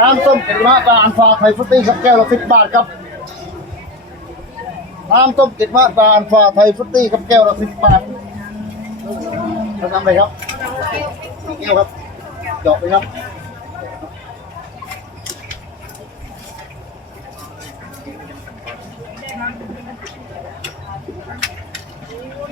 Anton, kịch mát và anh phạt thầy phút tinh sắp là thích bạc cặp. Anton, kịch mát và anh phạt thầy phút tinh sắp kèo là thích bạc. Thật năm đây không? Kèo không? Chọc đây không? Điều không? Điều không? Điều không? Điều không?